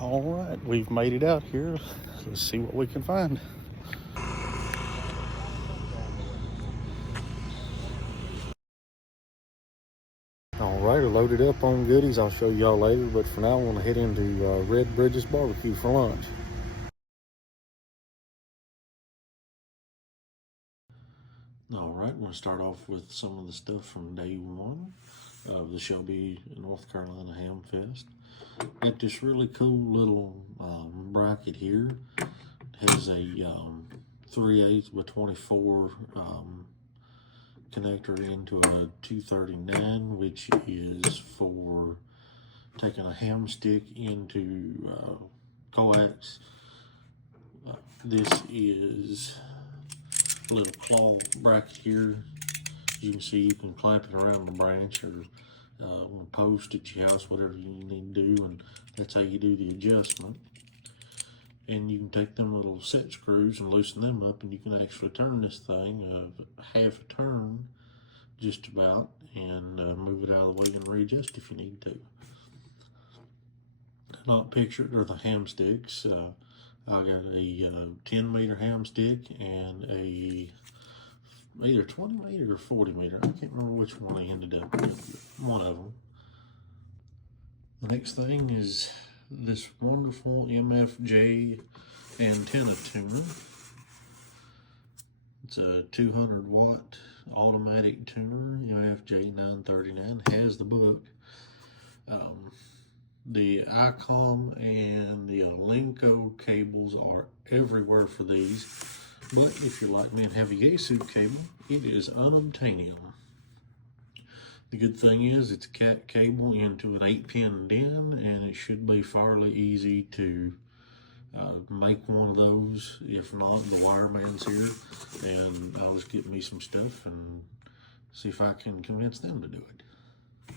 All right, we've made it out here. Let's see what we can find. All right, we're loaded up on goodies. I'll show y'all later, but for now, I want to head into Red Bridges Barbecue for lunch. All right, we're going to start off with some of the stuff from day one of the Shelby, North Carolina Hamfest. Got this really cool little bracket here. It has a 3/8 by 24 connector into a 239, which is for taking a ham stick into coax. This is a little claw bracket here. You can see you can clamp it around the branch or on a post at your house, whatever you need to do, and that's how you do the adjustment. And you can take them little set screws and loosen them up, and you can actually turn this thing half a turn just about, and move it out of the way and readjust if you need to. Not pictured are the ham sticks. I got a 10 meter ham stick and a either 20 meter or 40 meter. I can't remember which one I ended up with, one of them. The next thing is this wonderful MFJ antenna tuner. It's a 200 watt automatic tuner, MFJ 939, has the book. The ICOM and the Linko cables are everywhere for these, but if you're like me and have a Yaesu cable, it is unobtainium. The good thing is it's a cat cable into an 8-pin DIN, and it should be fairly easy to make one of those. If not, the wireman's here, and I'll just get me some stuff and see if I can convince them to do it.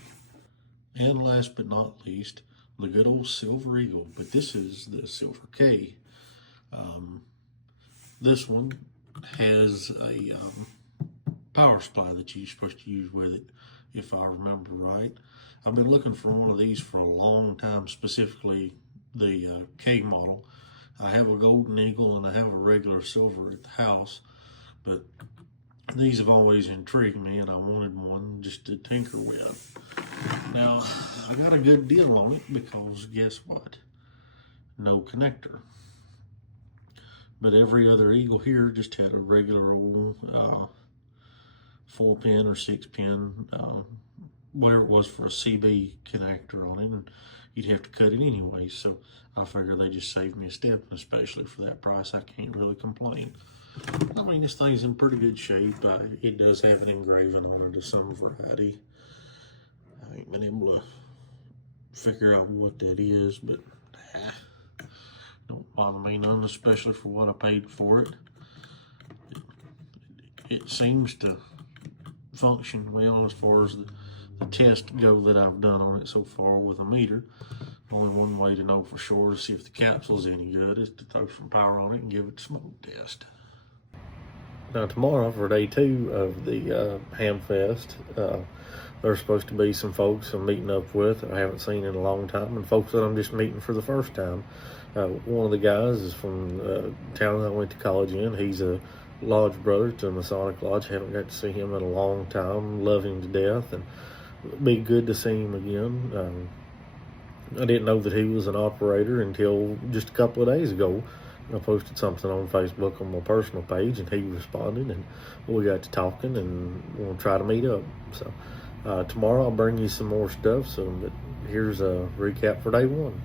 And last but not least, the good old Silver Eagle, but this is the Silver K. This one has a power supply that you're supposed to use with it, if I remember right. I've been looking for one of these for a long time, specifically the K model. I have a Golden Eagle and I have a regular Silver at the house, but these have always intrigued me, and I wanted one just to tinker with. Now, I got a good deal on it because guess what? No connector. But every other Eagle here just had a regular old 4-pin or 6-pin, whatever it was, for a CB connector on it, and you'd have to cut it anyway. So I figured they just saved me a step, and especially for that price, I can't really complain. I mean, this thing's in pretty good shape. It does have an engraving on it of some variety. I ain't been able to figure out what that is, but don't bother me none, especially for what I paid for it. It seems to function well as far as the tests go that I've done on it so far with a meter. Only one way to know for sure to see if the capsule's any good is to throw some power on it and give it a smoke test. Now tomorrow, for day 2 of the Hamfest, there's supposed to be some folks I'm meeting up with that I haven't seen in a long time, and folks that I'm just meeting for the first time. One of the guys is from town I went to college in. He's a lodge brother to Masonic Lodge. Haven't got to see him in a long time. Love him to death, and it'd be good to see him again. I didn't know that he was an operator until just a couple of days ago. I posted something on Facebook on my personal page, and he responded, and we got to talking, and we'll try to meet up. So tomorrow I'll bring you some more stuff. But here's a recap for day 1.